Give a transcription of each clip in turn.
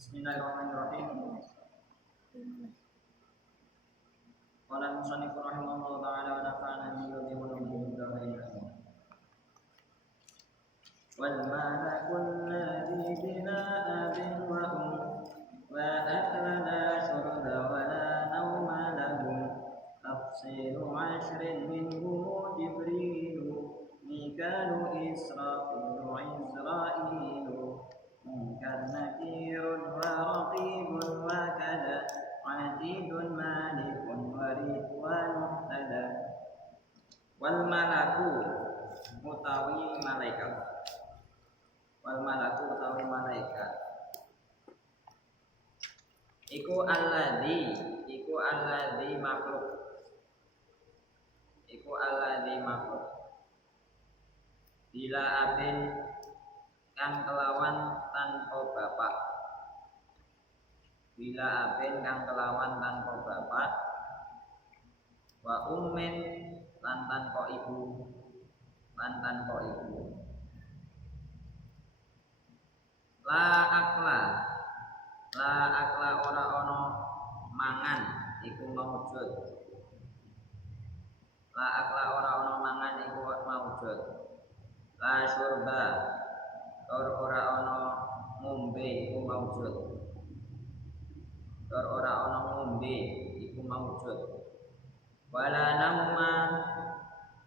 Bismillahirrahmanirrahim. Qala al-musannif rahimahullahu ta'ala wa nafa'ana bihi wa bihi wal malakul ladzi bina'abin wa hum wa aklana syurba wa la nawma lahum tafsiru 'ashrin minhum Jibrilu Mikalu Israfilu Izrailu Munkar nakirun wa raqibun wa kada Adidun malikun wa ridwan muhtada. Wal malaku utawi malaikat. Wal malaku utawi malaikat Iku alladzi makhluk. Iku alladzi makhluk Bila abin kang kelawan tanpa bapak. Bila abin kang kelawan tanpa bapak. Wa ummin lan tanpa ibu. Lan tanpa ibu. La akla ora ono mangan iku maujud. La akla ora ono mangan iku maujud. La syurba ora ono ngombe iku maujud. Ora ono ngombe iku maujud. Wala nauma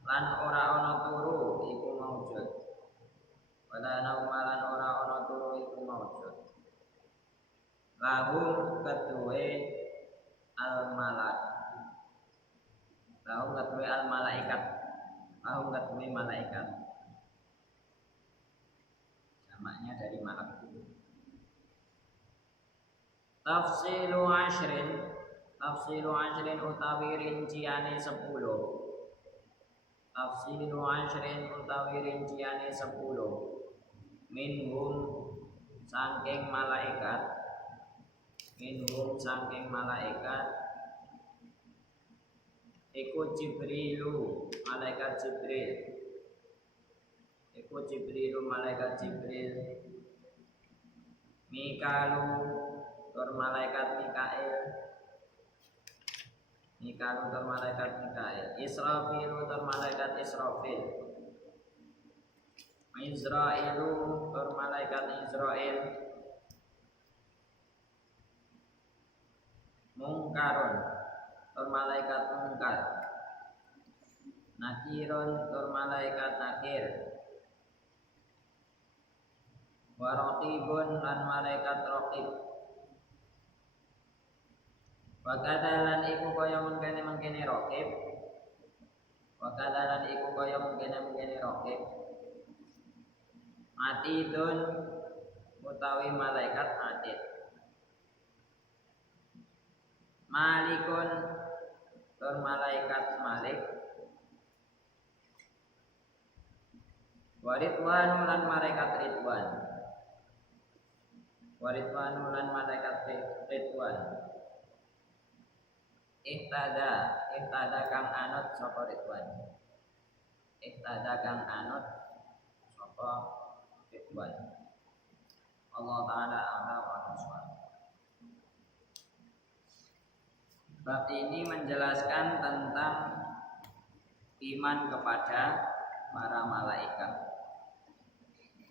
lan ora ono turu iku maujud. Wala nauma lan ora ono turu iku maujud. Lahum kedue al malak. Lahum kedue al malaikat. Lahum kedue malaikat. Jamaknya dari malak. Tafsilu ashrin utawi rinciane 10. Tafsilu ashrin utawi rinciane 10. Minhum saking malaikat. Minhum saking malaikat. Iku Jibrilu malaikat Jibril. Iku Jibrilu malaikat Jibril. Mikalu tur malaikat Mikail. Mikalu tur malaikat Mikail. Israfilu tur malaikat Israfil. Izrailu tur malaikat Izrail. Mungkarun tur malaikat Mungkar. Nakirun tur malaikat Nakir. Wa raqibun lan malaikat Raqib. Wa kadalan iku kaya mengkene Raqib. Wa kadalan iku kaya mengkene Raqib. Atidun utawi malaikat Atid. Malikun tur malaikat Malik. Wa ridwanu lan malaikat Ridwan. Wa ridwanu lan malaikat Ridwan. Ihtada kang anut sapa Ridwan. Ihtada kang anut sapa Ridwan. Allah Ta'ala a'la wa a'lam. Bab ini menjelaskan tentang iman kepada para malaikat.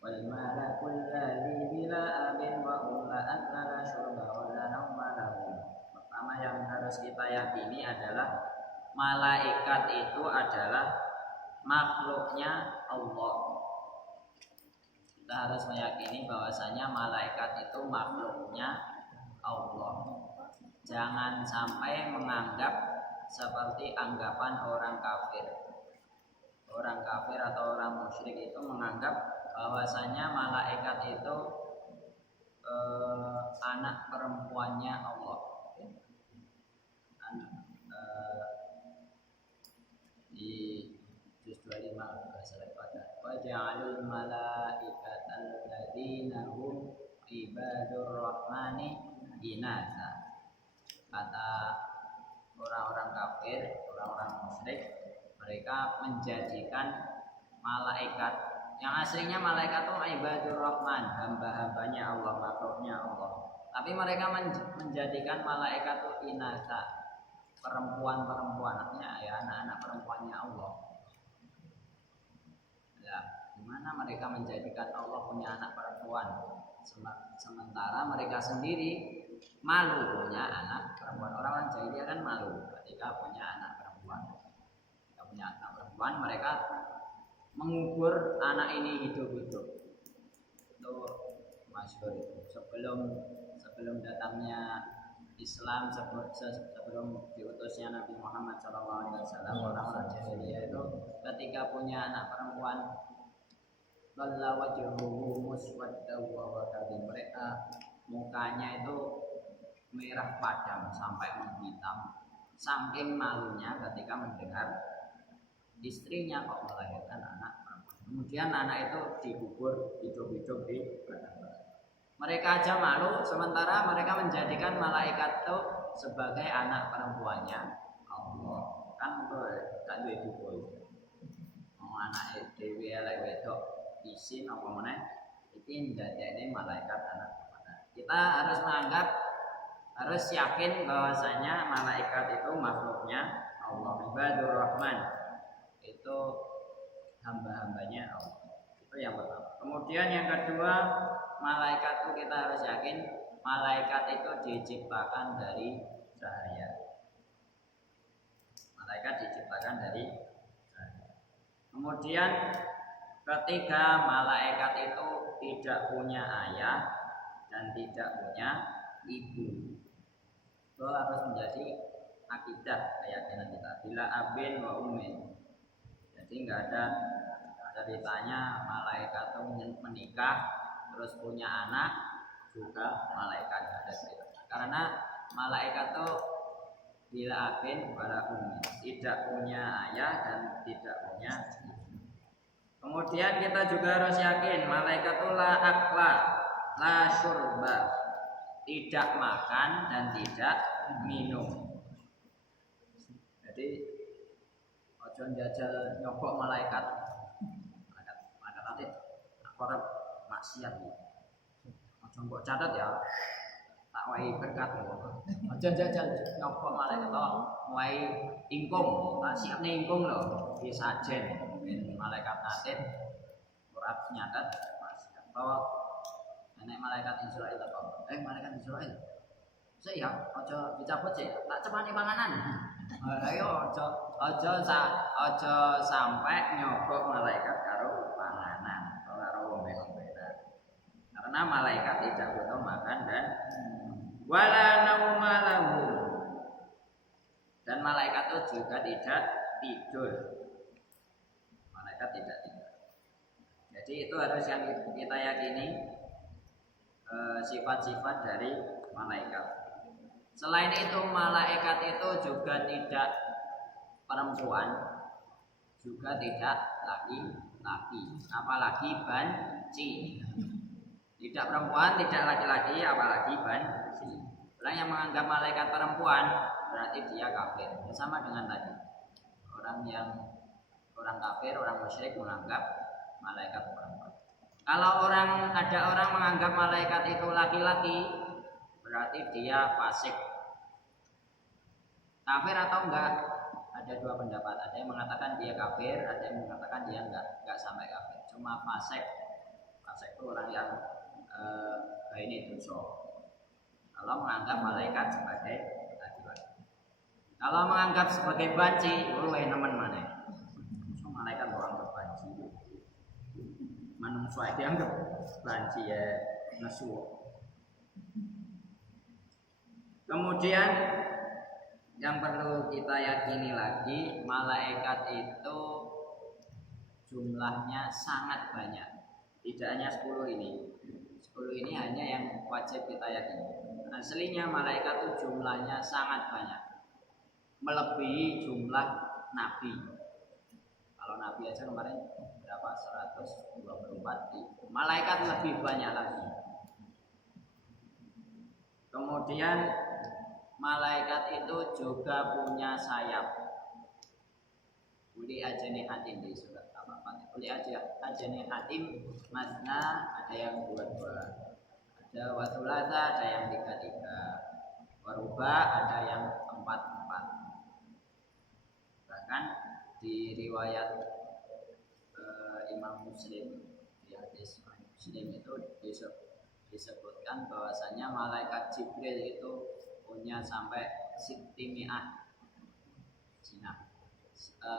Wal malakul ladzi bila abin wa hum la akala syurba wa la nauma lahum. Pertama yang harus kita yakini adalah malaikat itu adalah makhluknya Allah. Kita harus meyakini bahwasanya malaikat itu makhluknya Allah. Jangan sampai menganggap seperti anggapan orang kafir. Orang kafir atau orang musyrik itu menganggap bahwasanya malaikat itu anak perempuannya Allah. Di juz 25 bahasa Al-Fatihah. Wa ja'alul malaikatal ladzina hum ibadur rahmani inatha. Kata orang-orang kafir, orang-orang musyrik, mereka menjadikan malaikat yang aslinya malaikat itu ibadur rahman, hamba-hambanya Allah makhluknya Allah. Tapi mereka menjadikan malaikat itu inasa, perempuan-perempuannya, ya anak-anak perempuannya Allah. Ya, gimana mereka menjadikan Allah punya anak perempuan, sementara mereka sendiri malu punya anak perempuan. Orang-orang jahiliyah kan malu ketika punya anak perempuan. Ketika punya anak perempuan, mereka mengubur anak ini hidup-hidup. Itu masyhur itu. Sebelum datangnya Islam, sebelum diutusnya Nabi Muhammad SAW, orang-orang jahiliyah itu ketika punya anak perempuan, dhalla wajhuhu muswadda wa kadhib, mereka mukanya itu merah padam sampai menghitam, saking malunya ketika mendengar istrinya kok melahirkan anak perempuan. Kemudian anak itu dikubur hidup-hidup di padang. Mereka aja malu, sementara mereka menjadikan malaikat itu sebagai anak perempuannya Allah. Kan gak duwe dukul. Anak dewi elek wedok isin apa meneh iki ndadekne malaikat anak perempuan. Kita harus yakin bahwasanya malaikat itu makhluknya Allah. Ibadur Rahman itu hamba-hambanya Allah. Itu yang pertama. Kemudian yang kedua, malaikat itu kita harus yakin malaikat itu diciptakan dari cahaya. Malaikat diciptakan dari cahaya. Kemudian ketiga, malaikat itu tidak punya ayah dan tidak punya ibu. Itu harus menjadi akidah keyakinan kita. Bila abin wa ummin. Jadi enggak ada ceritanya malaikat itu menikah terus punya anak juga malaikat, ada cerita. Karena malaikat itu bila abin wala ummi, tidak punya ayah dan tidak punya ibu. Kemudian kita juga harus yakin malaikat itu la akla la syurba, tidak makan dan tidak minum. Jadi ojo njajal nyogok malaikat ate akorep maksiat iki. Ojo mbok catet ya. Tak wae berkat lho. Ojo njajal nyogok malaikat to, wae ingkung, tak siapne ingkung lho, di sajen ben malaikat atit ora nyatet maksiat. Bahwa nek malaikat Israil apa? Malaikat Israil. Sik ya, aja dicabut sik, tak cepane panganan. Ayo aja sampai nyogok malaikat karo panganan, karo ombe-ombenan. Karena malaikat tidak butuh makan dan wala nauma lahu. Dan malaikat itu juga tidak tidur. Malaikat tidak tidur. Jadi itu harus yang kita yakini sifat-sifat dari malaikat. Selain itu malaikat itu juga tidak perempuan, juga tidak laki-laki, apalagi banci. Tidak perempuan, tidak laki-laki, apalagi banci. Orang yang menganggap malaikat perempuan berarti dia kafir. Sama dengan tadi. Orang kafir, orang musyrik menganggap malaikat perempuan. Kalau ada orang menganggap malaikat itu laki-laki, berarti dia fasik. Kafir atau enggak? Ada dua pendapat. Ada yang mengatakan dia kafir, ada yang mengatakan dia enggak sampai kafir. Cuma fasik. Fasik itu orang yang ini dosa. Kalau menganggap malaikat sebagai laki-laki. Kalau menganggap sebagai banci, luwih nemen maneh. So, malaikat orang berbanci. Manungsa dianggap banci ya nesu. Kemudian yang perlu kita yakini lagi, malaikat itu jumlahnya sangat banyak. Tidak hanya 10 ini. 10 ini hanya yang wajib kita yakini. Aslinya malaikat itu jumlahnya sangat banyak. Melebihi jumlah nabi. Kalau nabi aja kemarin berapa? 124. Malaikat lebih banyak lagi. Kemudian malaikat itu juga punya sayap. Uli ajani hatim di surat apa? Uli ajani hatim masna, ada yang dua-dua, ada ada watulata, ada yang 3-3, waruba ada yang 4-4. Bahkan di riwayat Imam Muslim, di hadis Muslim itu disebutkan bahwasanya malaikat Jibril itu punya sampai sitimi'ah jinah,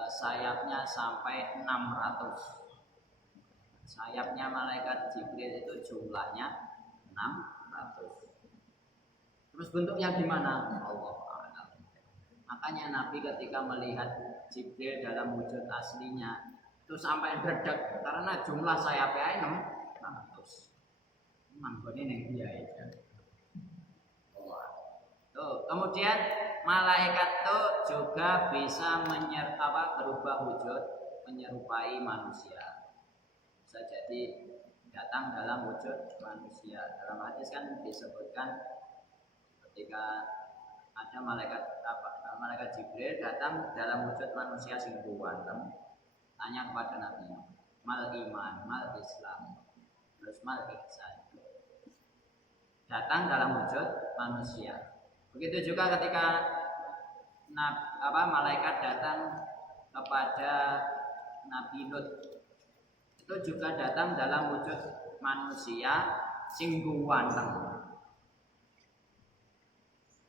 sayapnya sampai 600. Sayapnya malaikat Jibril itu jumlahnya 600. Terus bentuknya gimana? Allah a'lam. Makanya Nabi ketika melihat Jibril dalam wujud aslinya itu sampai dredeg karena jumlah sayapnya 600. Manggone ning dia ya. Tuh, kemudian malaikat itu juga bisa berubah wujud menyerupai manusia. Bisa jadi datang dalam wujud manusia. Dalam hadis kan disebutkan ketika ada malaikat Jibril datang dalam wujud manusia sing ganteng, tanya kepada Nabi, mal iman, mal Islam, terus mal ihsan. Datang dalam wujud manusia. Begitu juga ketika malaikat datang kepada Nabi Lut, itu juga datang dalam wujud manusia sing ganteng.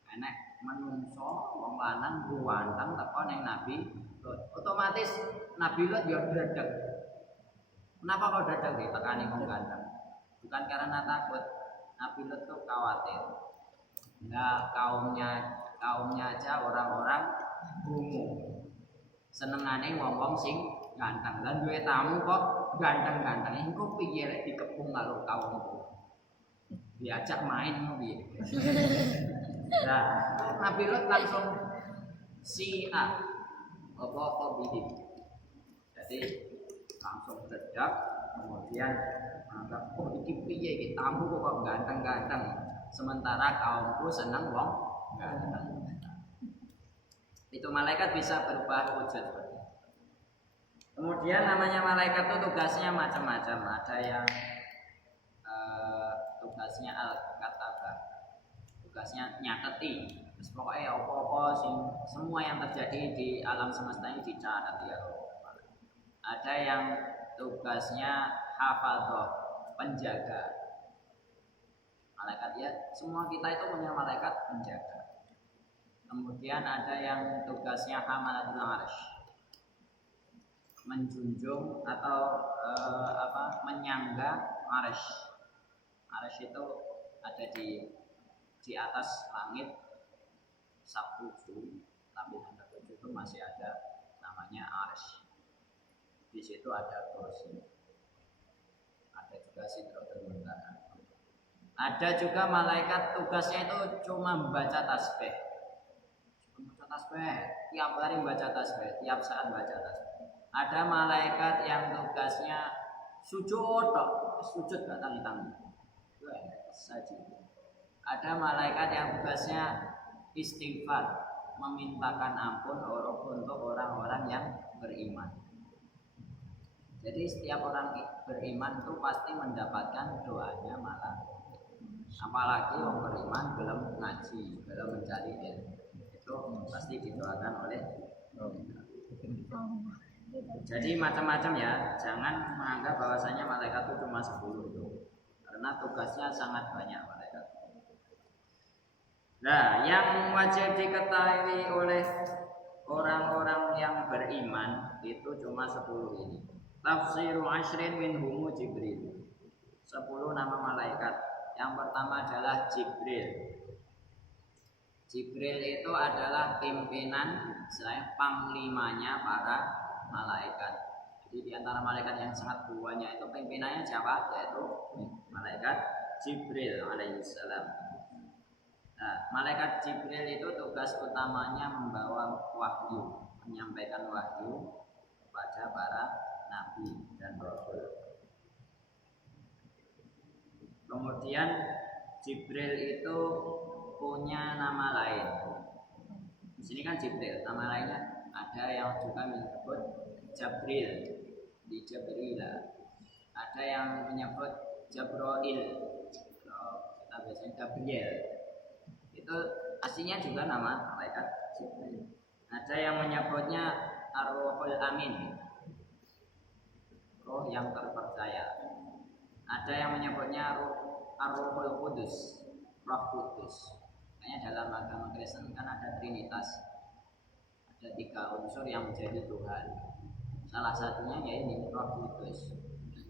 Enek menungso wong lanang ganteng teko ning Nabi Lut. Otomatis Nabi Lut yo dredeg. Kenapa kok dredeg ditekani wong ganteng? Bukan karena takut. Nabi Lut tuh khawatir. Nah, kaumnya aja orang-orang bungu. Senengane wong-wong sing ganteng. Lan duwe tamu kok ganteng-ganteng. Engko piye lek dikepung karo kaumku? Diajak main piye? Nah, Nabi Lut langsung apa bidik. Jadi langsung terdak, kemudian menganggap iki piye iki tamu kok ganteng-ganteng. Sementara kaumku seneng wong ganteng. Itu malaikat bisa berubah wujud. Kemudian namanya malaikat itu tugasnya macam-macam. Ada yang tugasnya al-katabah, tugasnya nyateti. Pokoknya apa-apa semua yang terjadi di alam semesta ini dicatat ya. Ada yang tugasnya hafadzah, penjaga. Malaikat ya, semua kita itu punya malaikat penjaga. Kemudian ada yang tugasnya hamalatul arsy, menjunjung atau menyangga arsy. Arsy itu ada di atas langit sabtuju, tapi langit tujuh itu masih ada namanya arsy. Di situ ada kursi, ada juga sidratul muntaha. Ada juga malaikat tugasnya itu cuma membaca tasbih. Membaca tasbih, tiap hari membaca tasbih, tiap saat baca tasbih. Ada malaikat yang tugasnya sujud, sujud gak tanggung. Sajid. Ada malaikat yang tugasnya istighfar, memintakan ampun untuk orang-orang yang beriman. Jadi setiap orang beriman itu pasti mendapatkan doanya malaikat. Apalagi orang beriman belum ngaji, belum mencari ilmu, itu pasti didoakan oleh Allah. Jadi macam-macam ya, jangan menganggap bahwasanya malaikat itu cuma 10 itu, karena tugasnya sangat banyak malaikat. Nah, yang wajib diketahui oleh orang-orang yang beriman itu cuma 10 ini. Tafsiru asyrin minhumu Jibril. 10 nama malaikat. Yang pertama adalah Jibril. Jibril itu adalah pimpinan, selain panglimanya para malaikat. Jadi di antara malaikat yang sangat banyak itu pimpinannya siapa? Yaitu malaikat Jibril alaihissalam. Nah, malaikat Jibril itu tugas utamanya membawa wahyu, menyampaikan wahyu kepada para nabi dan rasul. Kemudian Jibril itu punya nama lain. Di sini kan Jibril, nama lainnya ada yang juga menyebut Jabril, di Jabrila. Ada yang menyebut Jabroil. Kalau kita Gabriel. Itu aslinya juga nama malaikat Jibril. Ada yang menyebutnya Ar-Ruhul Amin, roh yang terpercaya. Ada yang menyebutnya Ar-Ruhul Kudus, roh kudus. Kayaknya dalam agama Kristen kan ada Trinitas, ada 3 unsur yang menjadi Tuhan. Salah satunya yaitu roh kudus.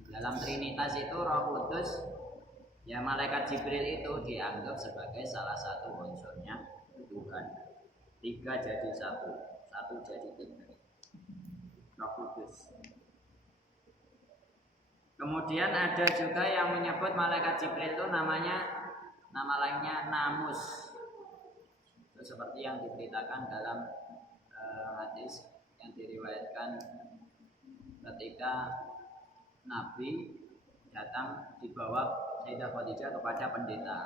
Dalam Trinitas itu roh kudus, ya malaikat Jibril itu dianggap sebagai salah satu unsurnya Tuhan. 3 jadi 1, 1 jadi 3. Roh kudus. Kemudian ada juga yang menyebut malaikat Jibril itu nama lainnya Namus. Itu seperti yang diberitakan dalam hadis yang diriwayatkan ketika Nabi datang dibawa Sayyidah Khadijah kepada pendeta.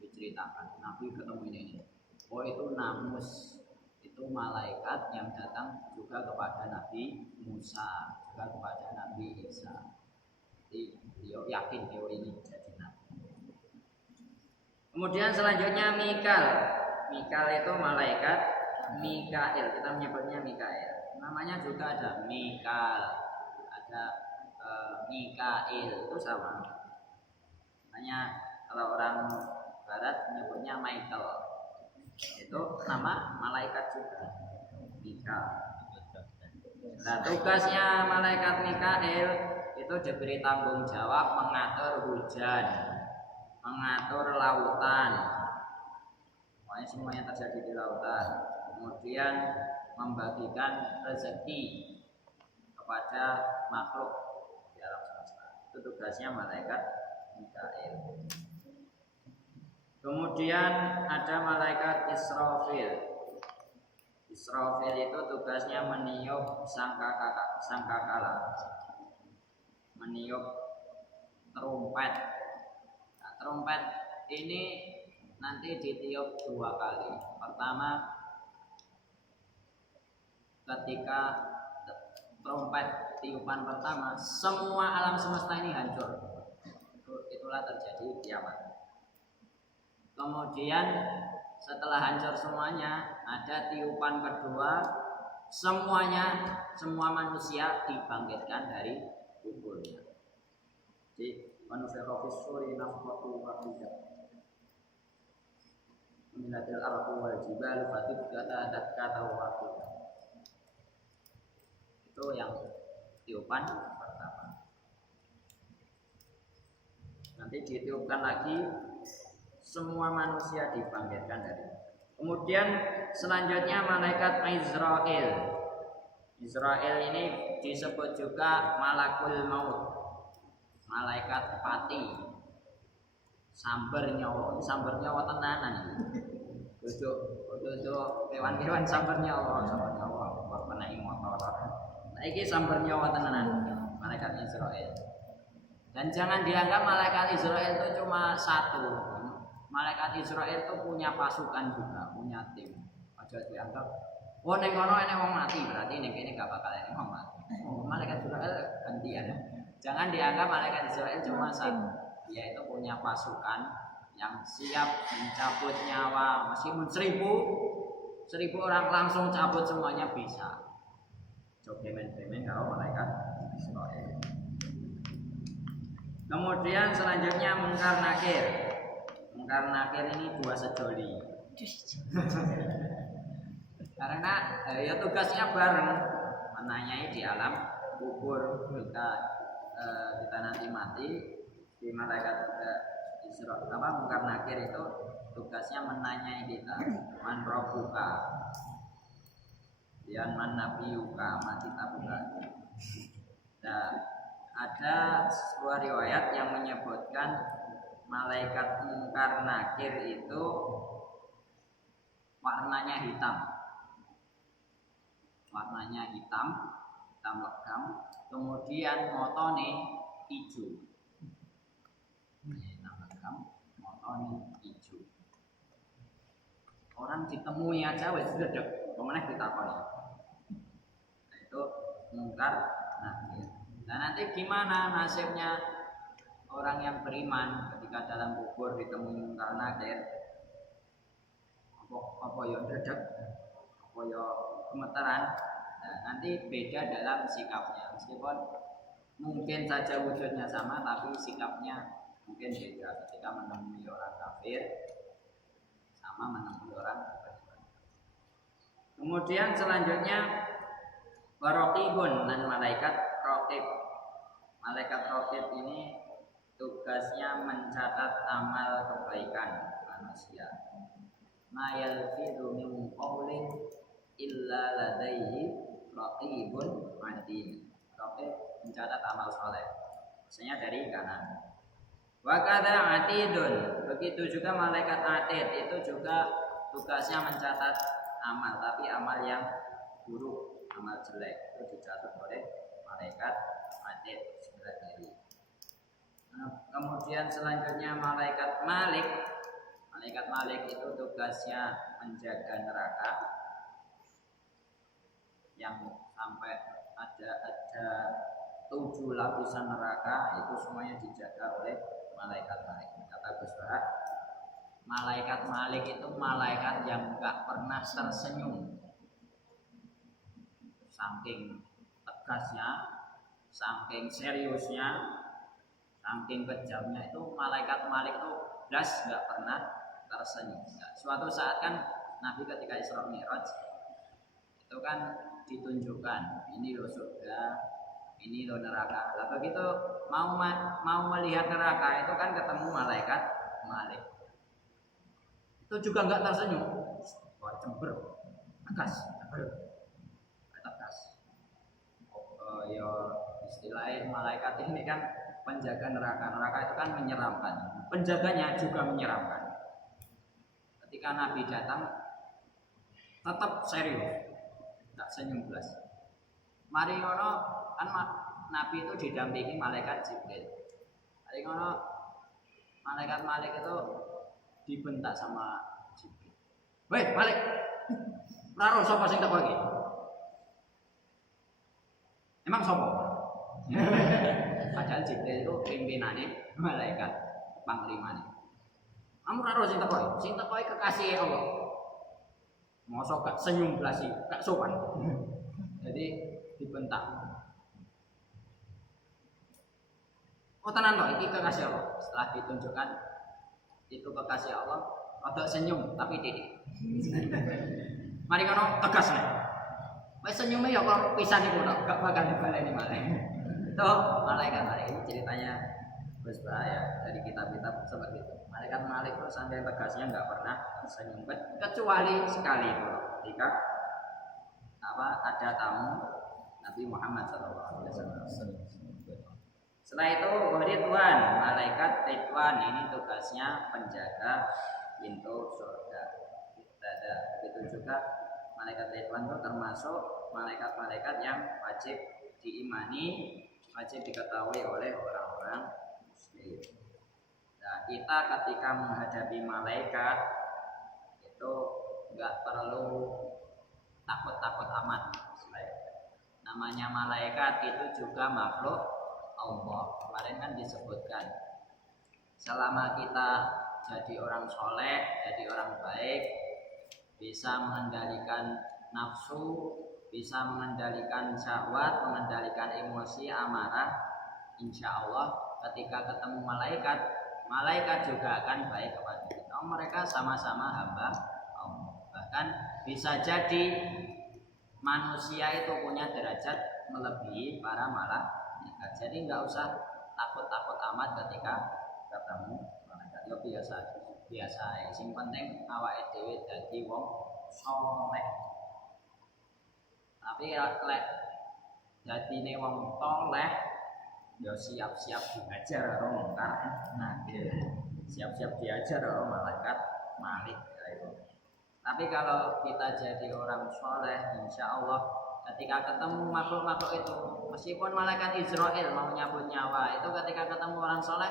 Diceritakan Nabi ketemu ini. Oh itu Namus, itu malaikat yang datang juga kepada Nabi Musa, juga kepada Nabi Isa. Jadi beliau yakin bahwa ini jadi nabi. Kemudian selanjutnya Mikael. Mikael itu malaikat Mikael. Kita menyebutnya Mikael. Namanya juga ada Mikael, ada Mikael, itu sama. Makanya kalau orang Barat menyebutnya Michael. Itu nama malaikat juga, Mikael. Nah, tugasnya malaikat Mikael itu diberi tanggung jawab mengatur hujan, mengatur lautan, pokoknya semuanya terjadi di lautan. Kemudian membagikan rezeki kepada makhluk di alam semesta. Itu tugasnya malaikat Mikael. Kemudian ada malaikat Israfil. Israfil itu tugasnya meniup sangkakala, meniup trompet. Nah, trompet ini nanti ditiup 2 kali. Pertama, ketika trompet tiupan pertama, semua alam semesta ini hancur. Itulah terjadi kiamat. Kemudian setelah hancur semuanya, ada tiupan kedua, semua manusia dibangkitkan dari kuburnya. Jadi manusia kafis suri nafatu wahidah. Minadil arqu wal jibal fatid kata wahidah. Itu yang tiupan pertama. Nanti ditiupkan lagi, semua manusia dibangkitkan dari. Kemudian selanjutnya malaikat Israel. Israel ini disebut juga malakul maut, malaikat pati, samber nyawa tenanan. Duduk kewan-kewan samber nyawa kena motor. Nah ini samber nyawa tenanan, malaikat Israel. Dan jangan dianggap malaikat Israel itu cuma 1. Malaikat Israel itu punya pasukan juga, punya tim. Aja dianggap, oh neng kono ini wong mati, berarti neng ini gak bakal ini wong mati. Oh, malaikat Israel gantian. Jangan dianggap malaikat Israel cuma 1. Dia itu punya pasukan yang siap mencabut nyawa, meskipun 1000 orang langsung cabut semuanya bisa. Coba bemen kalau malaikat Israel. Kemudian selanjutnya Munkar Nakir. Munkar Nakir ini 2 sejoli. Karena ya tugasnya bareng, menanyai di alam kubur. Kita nanti mati di malaikat Isra. Munkar Nakir itu tugasnya menanyai kita, man rabbuka, dan man nabiyuka, mati tabuka. Nah, ada sebuah riwayat yang menyebutkan malaikat Munkar Nakir itu warnanya hitam. Warnanya hitam legam, kemudian motone hijau. Hitam legam, motone hijau. Orang ditemui aja wis gledeg, pemenang ditakoni. Nah, itu Munkar Nakir. Nah nanti gimana nasibnya orang yang beriman ketika dalam kubur ditemui mungkar nakir, apa ya dedek, apa ya gemeteran, nah, nanti beda dalam sikapnya. Meskipun mungkin saja wujudnya sama, tapi sikapnya mungkin beda ketika menemui orang kafir sama menemui orang beriman. Kemudian selanjutnya waraqibun dan malaikat raqib. Malaikat raqib ini tugasnya mencatat amal kebaikan manusia. Ma yalfidu min qawlin illa ladaihi raqibun atid. Raqib mencatat amal soleh, maksudnya dari kanan. Wa kadza atidun, begitu juga malaikat atid itu juga tugasnya mencatat amal, tapi amal yang buruk, amal jelek itu dicatat oleh malaikat atid sebelah kiri. Kemudian selanjutnya malaikat malik. Malaikat malik itu tugasnya menjaga neraka, yang sampai ada 7 lapisan neraka itu semuanya dijaga oleh malaikat malik. Kata Gus Bah, malaikat malik itu malaikat yang enggak pernah tersenyum. Saking tegasnya, saking seriusnya, saking kejamnya itu malaikat malik itu jelas enggak pernah tersenyum. Suatu saat kan Nabi ketika Isra Mi'raj itu kan ditunjukkan ini loh surga, ini loh neraka. Lah begitu mau melihat neraka itu kan ketemu malaikat malik. Itu juga enggak tersenyum. Wah, cember. Tegas. Ya istilahnya malaikat ini kan penjaga neraka. Neraka itu kan menyeramkan. Penjaganya juga menyeramkan. Ketika Nabi datang tetap serius, tak senyum belas. Mari ngono kan Nabi itu didampingi malaikat Jibril. Mari ngono malaikat Malik itu dibentak sama Jibril. Weh Malik, raro sapa sing teko iki? Emang sapa? Padahal Jibril itu pimpinannya malaikat, panglimane. Kamu raro sing teko iki? Sing teko iki kekasih Allah. Mosok gak senyum blasi, gak sopan. Jadi dibentak. Oh tenan toh, iki kekasih Allah. Setelah ditunjukkan itu kekasih Allah, rada senyum tapi titik. Mari kono tegas nih. Wes senyume ya kok pisan iku tok, gak bakal dibaleni malih. Itu malaikat Malik ini ceritanya Gus Bah ya, dari kitab-kitab seperti itu. Malaikat Malik itu sampai tegasnya nggak pernah tersenyum, kecuali sekali itu ketika ada tamu Nabi Muhammad SAW. Setelah itu Ridwan, malaikat Ridwan ini tugasnya penjaga pintu surga. Begitu juga malaikat Ridwan itu termasuk malaikat-malaikat yang wajib diimani, wajib diketahui oleh orang-orang muslim. Nah, kita ketika menghadapi malaikat itu nggak perlu takut-takut amat. Namanya malaikat itu juga makhluk Allah. Kemarin kan disebutkan, selama kita jadi orang soleh, jadi orang baik, bisa mengendalikan nafsu, bisa mengendalikan syahwat, mengendalikan emosi, amarah, insya Allah ketika ketemu malaikat, malaikat juga akan baik kepada kita. Mereka sama-sama hamba Allah. Bahkan bisa jadi manusia itu punya derajat melebihi para malaikat. Jadi nggak usah takut-takut amat ketika ketemu malaikat. Ya biasa. Yang penting awake dhewe dadi wong saleh. Tapi lek dadine wong saleh ya siap-siap diajar karo mungkar. Nah, siap-siap diajar karo malaikat Malik ya itu. Tapi kalau kita jadi orang soleh, insya Allah ketika ketemu makhluk-makhluk itu, meskipun malaikat Israel mau nyabut nyawa, itu ketika ketemu orang soleh,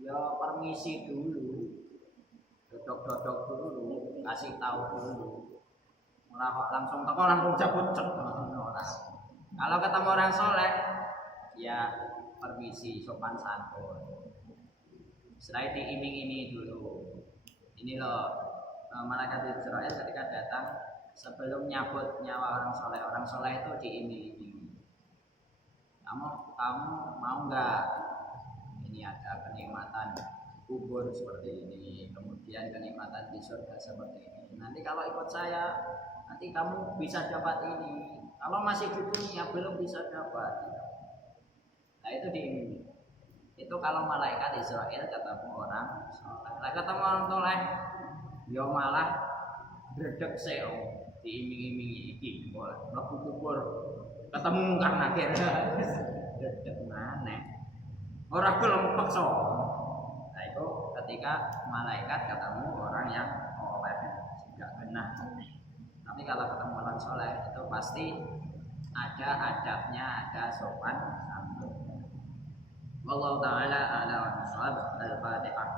ya permisi dulu, dodok-dodok dulu, kasih tahu dulu. Malah kok langsung teko langsung cabut orang. Kalau ketemu orang soleh, ya permisi sopan santun. Setelah diiming-imingi dulu. Ini loh malaikat Israel ketika datang sebelum nyabut nyawa orang soleh itu diiming-imingi. Kamu mau nggak? Ini ada kenikmatan kubur seperti ini, kemudian kenikmatan di surga seperti ini. Nanti kalau ikut saya, nanti kamu bisa dapat ini. Kalau masih di dunia belum bisa dapat. Nah itu diiming. Itu kalau malaikat Israel ketemu orang soleh. Nah, ketemu orang soleh, dia malah berdek seo diiming-imingi iki, mlebu kubur. Ketemu mungkar nakir. Berdek maneh. Ora gelem paksa. Nah itu ketika malaikat ketemu orang yang soleh, enggak benar. Tapi kalau ketemu orang soleh itu pasti ada adabnya, ada sopan santun. Wallahu taala a'lam bishawab. Al-Fatihah.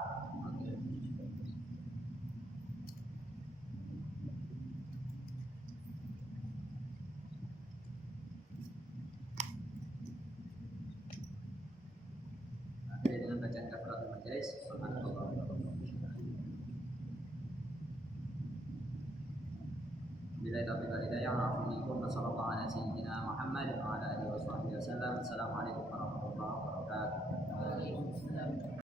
Akhirnya dengan bacaan kafaratul majelis. Bila taufiq wal hidayah, assalamualaikum warahmatullahi wabarakatuh. Assalamualaikum warahmatullahi wabarakatuh.